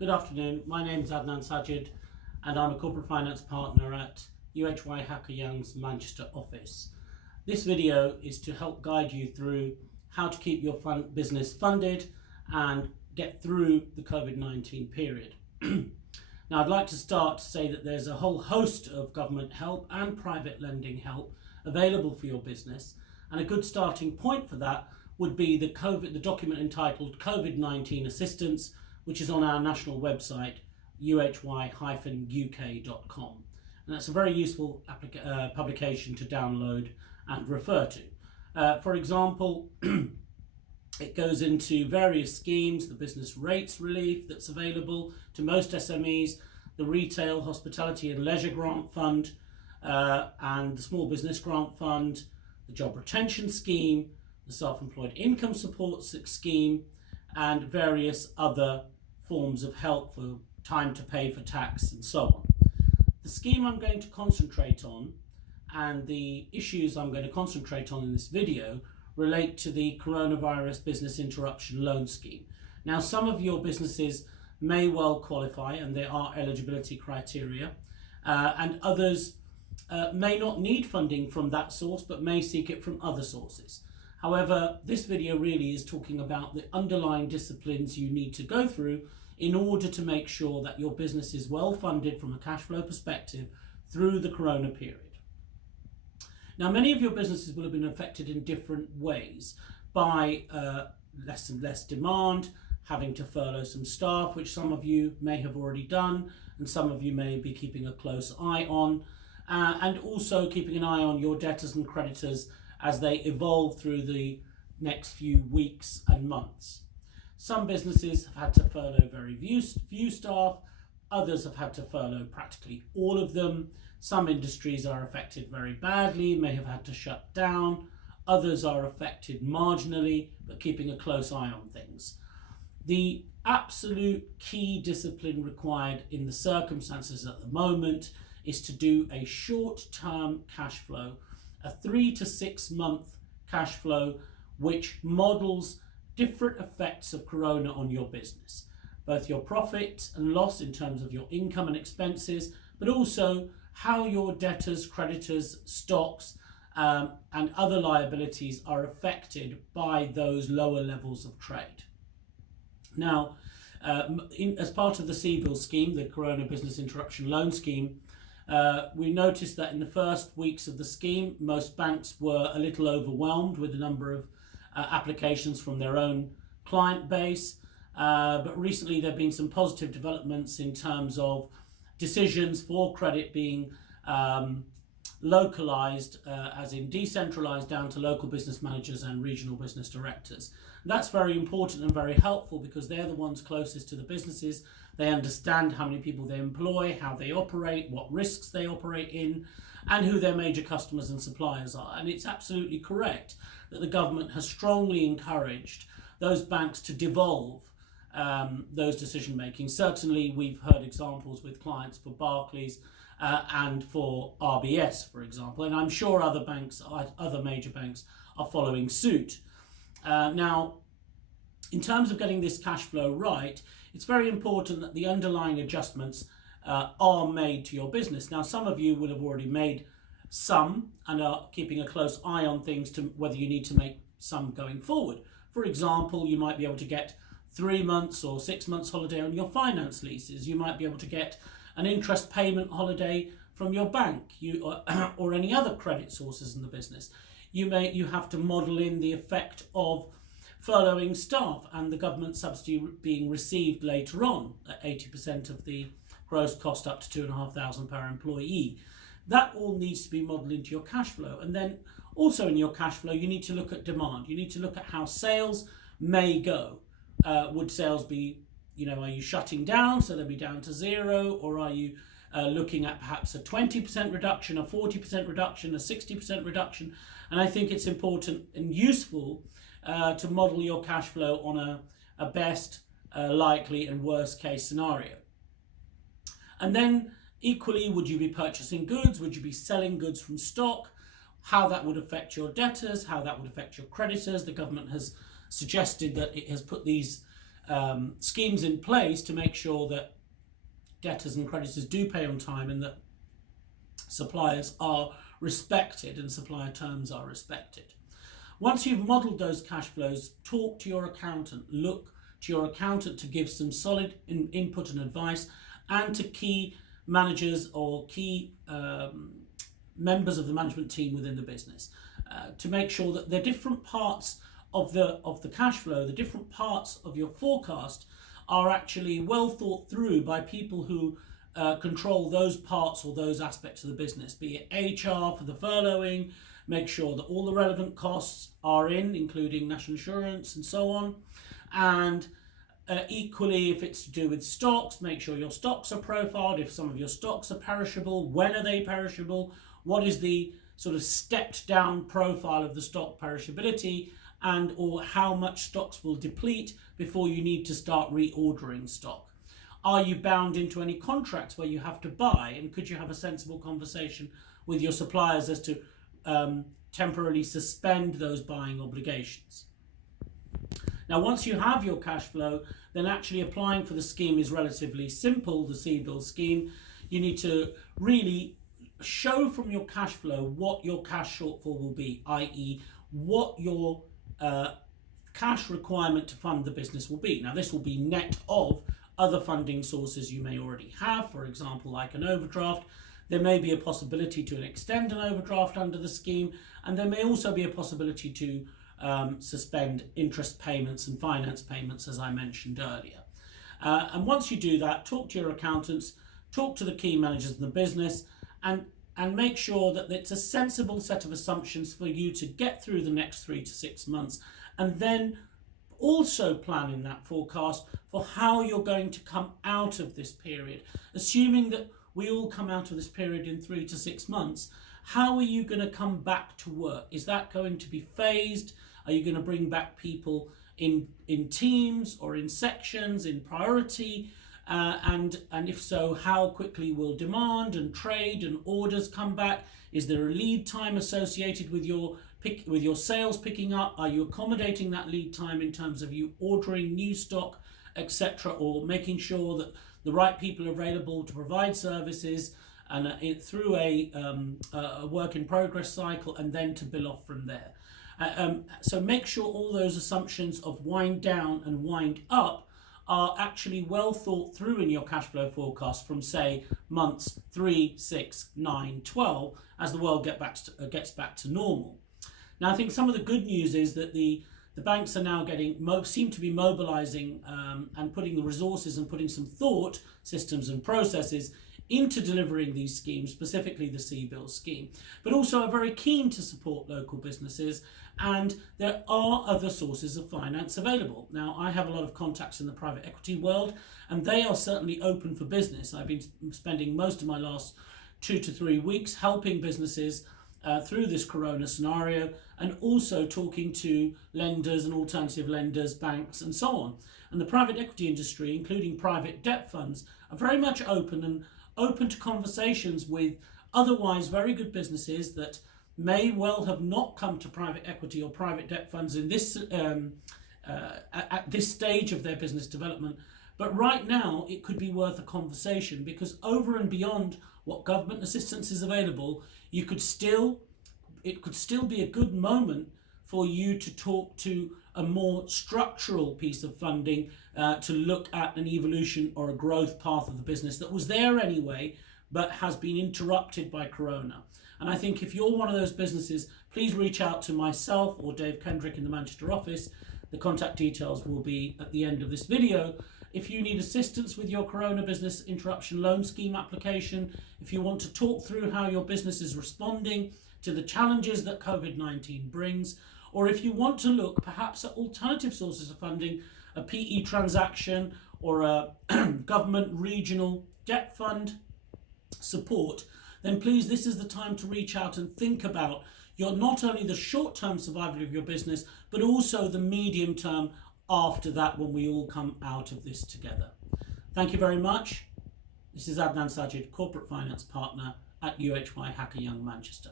Good afternoon, my name is Adnan Sajid and I'm a corporate finance partner at UHY Hacker Young's Manchester office. This video is to help guide you through how to keep your business funded and get through the COVID-19 period. Now I'd like to start to say that there's a whole host of government help and private lending help available for your business, and a good starting point for that would be the document entitled COVID-19 Assistance, which is on our national website, UHY-UK.com. And that's a very useful publication to download and refer to. For example, it goes into various schemes, the business rates relief that's available to most SMEs, the Retail, Hospitality and Leisure Grant Fund, and the Small Business Grant Fund, the Job Retention Scheme, the Self-Employed Income Support Scheme, and various other forms of help for time to pay for tax and so on. The scheme I'm going to concentrate on and the issues I'm going to concentrate on in this video relate to the Coronavirus Business Interruption Loan Scheme. Now, some of your businesses may well qualify and there are eligibility criteria, and others may not need funding from that source but may seek it from other sources. However, this video really is talking about the underlying disciplines you need to go through in order to make sure that your business is well funded from a cash flow perspective through the corona period. Now, many of your businesses will have been affected in different ways by less and less demand, having to furlough some staff, which some of you may have already done, and some of you may be keeping a close eye on, and also keeping an eye on your debtors and creditors as they evolve through the next few weeks and months. Some businesses have had to furlough very few staff, others have had to furlough practically all of them. Some industries are affected very badly, may have had to shut down, others are affected marginally, but keeping a close eye on things. The absolute key discipline required in the circumstances at the moment is to do a short-term cash flow, a 3 to 6 month cash flow, which models different effects of corona on your business, both your profit and loss in terms of your income and expenses, but also how your debtors, creditors, stocks, and other liabilities are affected by those lower levels of trade. Now, as part of the CBIL scheme, the Corona Business Interruption Loan Scheme, we noticed that in the first weeks of the scheme, most banks were a little overwhelmed with the number of applications from their own client base. But recently there have been some positive developments in terms of decisions for credit being localised, as in decentralised down to local business managers and regional business directors. That's very important and very helpful because they're the ones closest to the businesses. They understand how many people they employ, how they operate, what risks they operate in, and who their major customers and suppliers are. And it's absolutely correct that the government has strongly encouraged those banks to devolve those decision making. Certainly we've heard examples with clients for Barclays and for RBS, for example, and I'm sure other major banks are following suit. Now, in terms of getting this cash flow right, it's very important that the underlying adjustments are made to your business. Now, some of you will have already made some and are keeping a close eye on things to whether you need to make some going forward. For example, you might be able to get 3 months or 6 months holiday on your finance leases. You might be able to get an interest payment holiday from your bank or any other credit sources in the business. You have to model in the effect of furloughing staff and the government subsidy being received later on at 80% of the gross cost up to £2,500 per employee. That all needs to be modelled into your cash flow. And then also in your cash flow, you need to look at demand. You need to look at how sales may go. Would sales be, are you shutting down, so they'll be down to zero? Or are you looking at perhaps a 20% reduction, a 40% reduction, a 60% reduction? And I think it's important and useful to model your cash flow on a best, likely and worst case scenario. And then equally, would you be purchasing goods? Would you be selling goods from stock? How that would affect your debtors, how that would affect your creditors. The government has suggested that it has put these schemes in place to make sure that debtors and creditors do pay on time and that suppliers are respected and supplier terms are respected. Once you've modelled those cash flows, talk to your accountant. Look to your accountant to give some solid input and advice, and to key managers or key members of the management team within the business to make sure that the different parts of the cash flow, the different parts of your forecast are actually well thought through by people who control those parts or those aspects of the business, be it HR for the furloughing, make sure that all the relevant costs are in, including national insurance and so on. And equally, if it's to do with stocks, make sure your stocks are profiled. If some of your stocks are perishable, when are they perishable? What is the sort of stepped down profile of the stock perishability, and or how much stocks will deplete before you need to start reordering stock? Are you bound into any contracts where you have to buy, and could you have a sensible conversation with your suppliers as to temporarily suspend those buying obligations? Now, once you have your cash flow, then actually applying for the scheme is relatively simple, the CBILS scheme. You need to really show from your cash flow what your cash shortfall will be, i.e. what your cash requirement to fund the business will be. Now, this will be net of other funding sources you may already have, for example, like an overdraft. There may be a possibility to extend an overdraft under the scheme, and there may also be a possibility to suspend interest payments and finance payments, as I mentioned earlier. And once you do that, talk to your accountants, talk to the key managers in the business, and make sure that it's a sensible set of assumptions for you to get through the next 3 to 6 months, and then also plan in that forecast for how you're going to come out of this period. Assuming that we all come out of this period in 3 to 6 months, how are you going to come back to work? Is that going to be phased? Are you going to bring back people in teams or in sections, in priority? And if so, how quickly will demand and trade and orders come back? Is there a lead time associated with your sales picking up? Are you accommodating that lead time in terms of you ordering new stock, etc., or making sure that the right people are available to provide services and through a work in progress cycle, and then to bill off from there? So make sure all those assumptions of wind down and wind up are actually well thought through in your cash flow forecast from, say, months 3, 6, 9, 12, as the world gets back to normal. Now, I think some of the good news is that the banks are now seem to be mobilising and putting the resources and putting some thought, systems and processes into delivering these schemes, specifically the CBILS scheme, but also are very keen to support local businesses, and there are other sources of finance available. Now, I have a lot of contacts in the private equity world, and they are certainly open for business. I've been spending most of my last 2 to 3 weeks helping businesses through this corona scenario, and also talking to lenders and alternative lenders, banks and so on. And the private equity industry, including private debt funds, are very much open to conversations with otherwise very good businesses that may well have not come to private equity or private debt funds in this at this stage of their business development. But right now, it could be worth a conversation, because over and beyond what government assistance is available, it could still be a good moment for you to talk to a more structural piece of funding to look at an evolution or a growth path of the business that was there anyway, but has been interrupted by Corona. And I think if you're one of those businesses, please reach out to myself or Dave Kendrick in the Manchester office. The contact details will be at the end of this video. If you need assistance with your Corona Business Interruption Loan Scheme application, if you want to talk through how your business is responding to the challenges that COVID-19 brings, or if you want to look perhaps at alternative sources of funding, a PE transaction or a government regional debt fund support, then please, this is the time to reach out and think about not only the short-term survival of your business, but also the medium term after that, when we all come out of this together. Thank you very much. This is Adnan Sajid, Corporate Finance Partner at UHY Hacker Young Manchester.